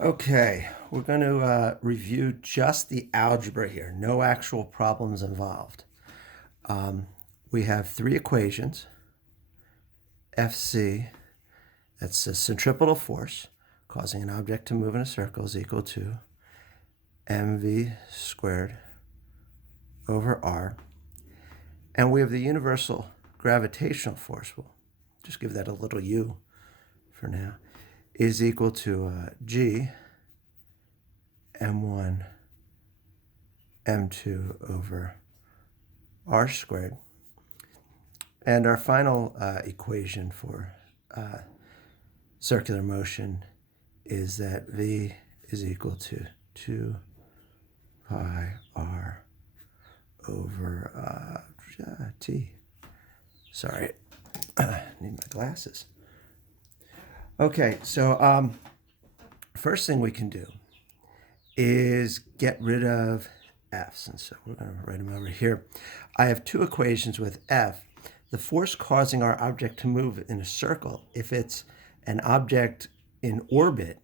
Okay, we're going to review just the algebra here, no actual problems involved. We have three equations. Fc, that's the centripetal force causing an object to move in a circle, is equal to mv squared over r. And we have the universal gravitational force, we'll just give that a little u for now, is equal to g m1 m2 over r squared. And our final equation for circular motion is that v is equal to 2 pi r over t. Sorry, I need my glasses. Okay, so first thing we can do is get rid of f's. And so we're going to write them over here. I have two equations with f. The force causing our object to move in a circle, if it's an object in orbit,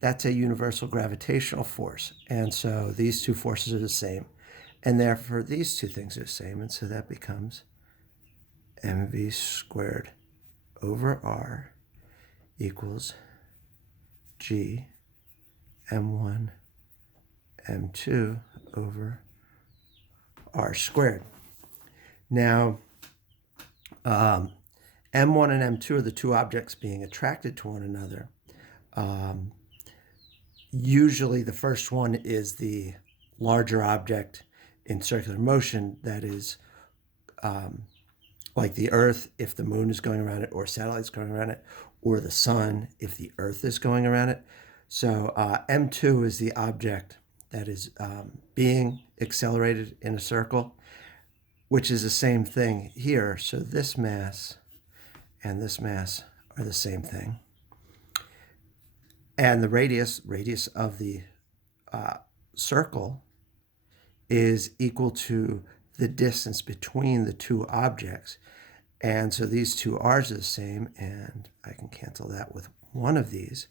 that's a universal gravitational force. And so these two forces are the same. And therefore, these two things are the same. And so that becomes mv squared over r equals g m1 m2 over r squared. Now, m1 and m2 are the two objects being attracted to one another. Usually the first one is the larger object in circular motion, that is like the Earth if the moon is going around it, or satellites going around it, or the sun if the Earth is going around it. So m2 is the object that is being accelerated in a circle, which is the same thing here. So this mass and this mass are the same thing. And the radius of the circle is equal to the distance between the two objects. And so these two r's are the same, and I can cancel that with one of these,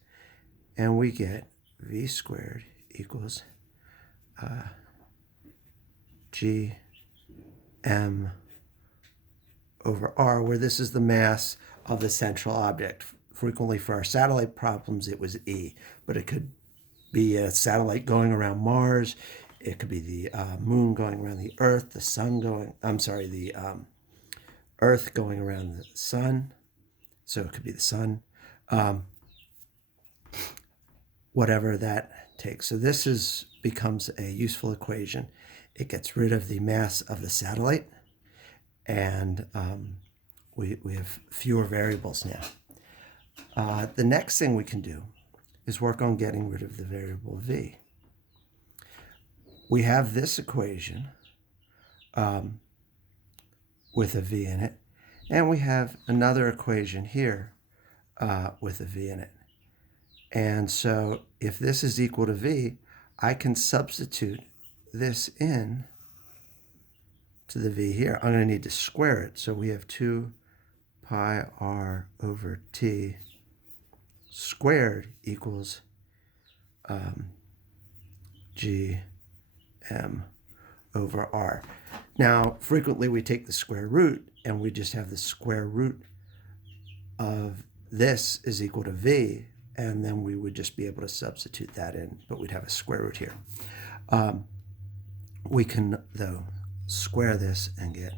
and we get v squared equals g m over r, where this is the mass of the central object. Frequently for our satellite problems, it was E, but it could be a satellite going around Mars. It could be the moon going around the Earth, the Earth going around the sun. So it could be the sun, whatever that takes. So this becomes a useful equation. It gets rid of the mass of the satellite, and we have fewer variables now. The next thing we can do is work on getting rid of the variable v. We have this equation with a v in it, and we have another equation here with a v in it. And so if this is equal to v, I can substitute this in to the v here. I'm going to need to square it. So we have 2 pi r over t squared equals g m over r. Now, frequently we take the square root, and we just have the square root of this is equal to v, and then we would just be able to substitute that in, but we'd have a square root here. We can, though, square this and get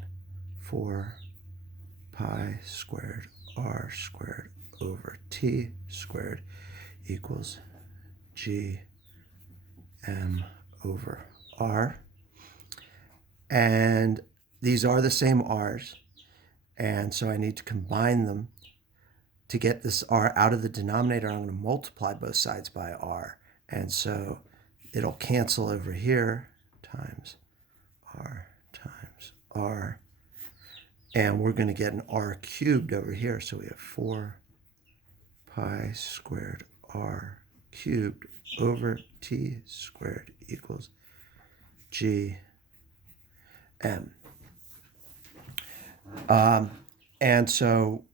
4 pi squared r squared over t squared equals g m over r. And these are the same r's, and so I need to combine them. To get this r out of the denominator, I'm going to multiply both sides by r, and so it'll cancel over here, times r, and we're going to get an r cubed over here. So we have 4 pi squared r cubed over t squared equals g m. And so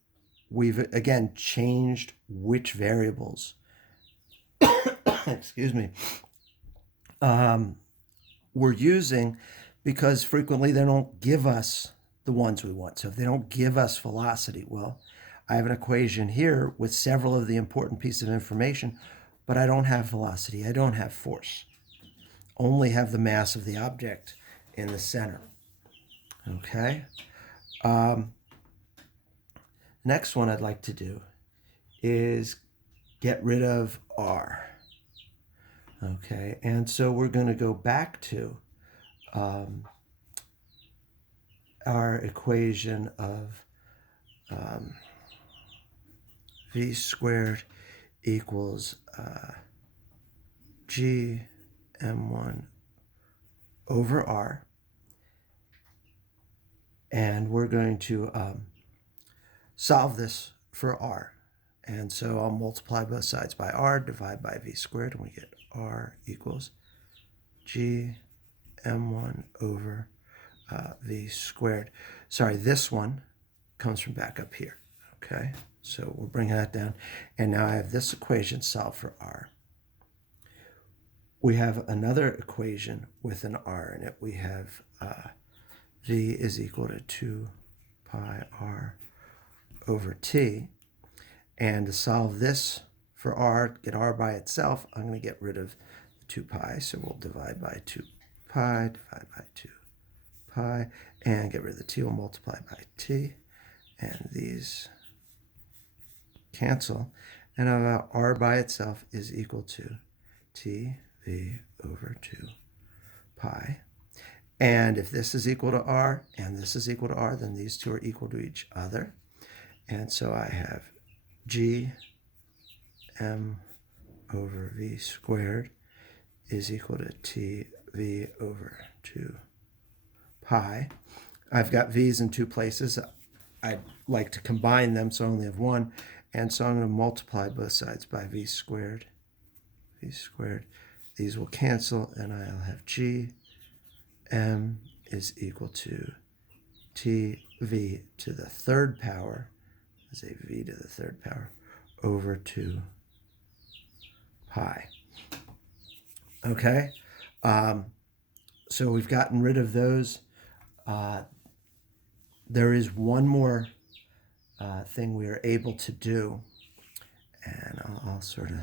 we've again changed which variables excuse me, we're using, because frequently they don't give us the ones we want. So if they don't give us velocity, well, I have an equation here with several of the important pieces of information, but I don't have velocity. I don't have force. Only have the mass of the object in the center. Okay. Next one I'd like to do is get rid of r. Okay, and so we're going to go back to our equation of v squared equals g m1 over r. And we're going to solve this for r. And so I'll multiply both sides by r, divide by v squared, and we get r equals g m1 over v squared. Sorry, this one comes from back up here. Okay, so we'll bring that down. And now I have this equation solved for r. We have another equation with an r in it. We have v is equal to 2 pi r over t. And to solve this for r, get r by itself, I'm going to get rid of the 2 pi. So we'll divide by 2 pi, divide by 2 pi, and get rid of the t. We'll multiply by t. And these cancel. And r by itself is equal to t v over 2 pi. And if this is equal to r and this is equal to r, then these two are equal to each other. And so I have g m over v squared is equal to t v over 2 pi. I've got v's in two places. I'd like to combine them, so I only have one. And so I'm going to multiply both sides by v squared. V squared. These will cancel, and I'll have g m is equal to t v to the third power, is a v to the third power, over 2 pi. Okay, so we've gotten rid of those. There is one more thing we are able to do, and I'll sort of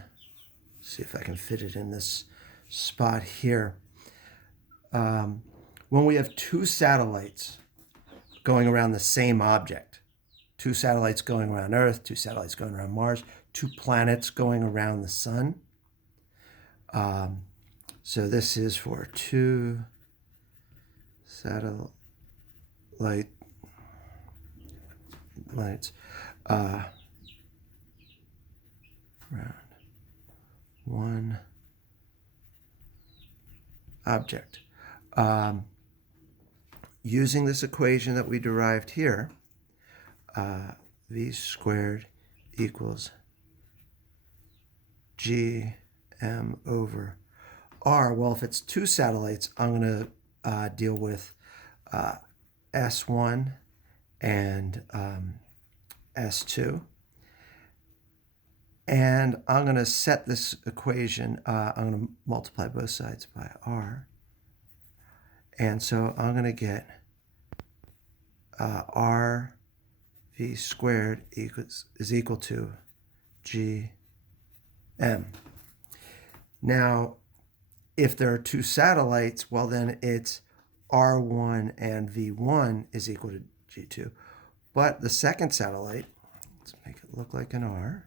see if I can fit it in this spot here. When we have two satellites going around the same object, two satellites going around Earth, two satellites going around Mars, two planets going around the sun. So this is for two satellites around one object. Using this equation that we derived here, v squared equals g m over r. Well, if it's two satellites, I'm going to deal with S1 and S2. And I'm going to set this equation, I'm going to multiply both sides by r. And so I'm going to get r v squared is equal to g m. Now, if there are two satellites, well, then it's r1 and v1 is equal to g2. But the second satellite, let's make it look like an r,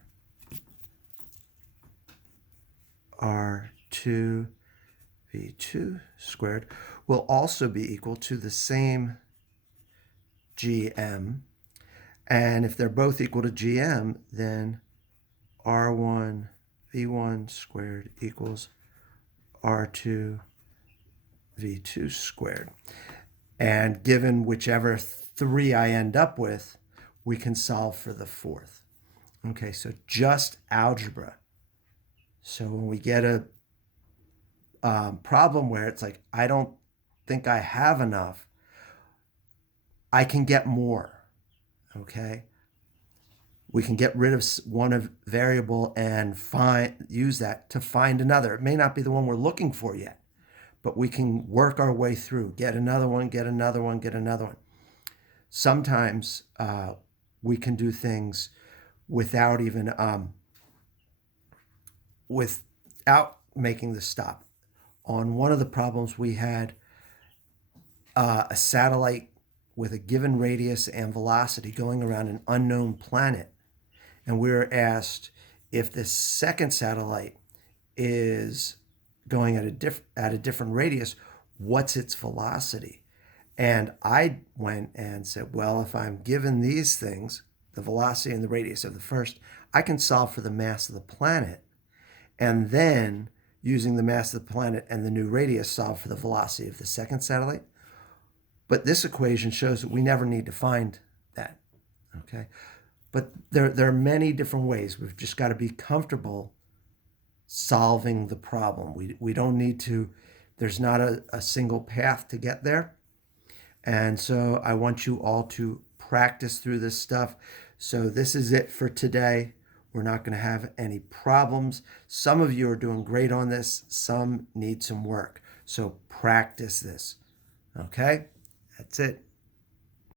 r2 v2 squared will also be equal to the same gm. And if they're both equal to gm, then r1 v1 squared equals r2 v2 squared. And given whichever three I end up with, we can solve for the fourth. Okay, so just algebra. So when we get a problem where it's like, I don't think I have enough, I can get more. Okay? We can get rid of one variable and use that to find another. It may not be the one we're looking for yet, but we can work our way through, get another one, get another one, get another one. Sometimes we can do things without even without making the stop. On one of the problems, we had a satellite with a given radius and velocity going around an unknown planet. And we were asked if the second satellite is going at a different radius, what's its velocity? And I went and said, well, if I'm given these things, the velocity and the radius of the first, I can solve for the mass of the planet. And then, using the mass of the planet and the new radius, solve for the velocity of the second satellite. But this equation shows that we never need to find that, okay? But there are many different ways. We've just got to be comfortable solving the problem. We don't need to, there's not a single path to get there. And so I want you all to practice through this stuff. So this is it for today. We're not going to have any problems. Some of you are doing great on this. Some need some work. So practice this. Okay? That's it.